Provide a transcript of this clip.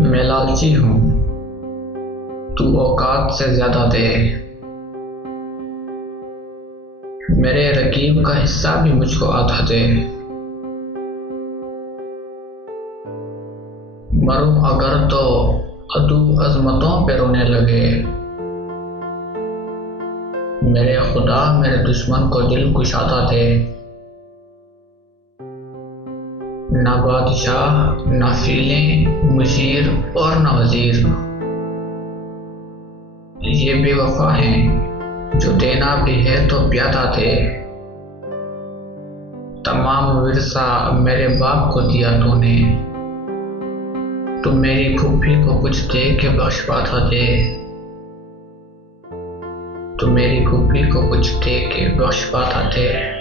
میں لالچی ہوں، تو اوقات سے زیادہ دے، میرے رقیب کا حصہ بھی مجھ کو آدھا دے۔ مروں اگر تو عدو عظمتوں پہ رونے لگے، میرے خدا میرے دشمن کو دل کشادہ دے۔ نہ بادشاہ، نہ فیلیں، مشیر اور نہ وزیر، یہ بے وفا ہیں، جو دینا بھی ہے تو پیادہ دے۔ تمام ورثہ میرے باپ کو دیا تو نے، تو میری پھوپھی کو کچھ دے کے بخش بادھا دے۔ تو میری پھوپھی کو کچھ دے کے بخش بادھا دے۔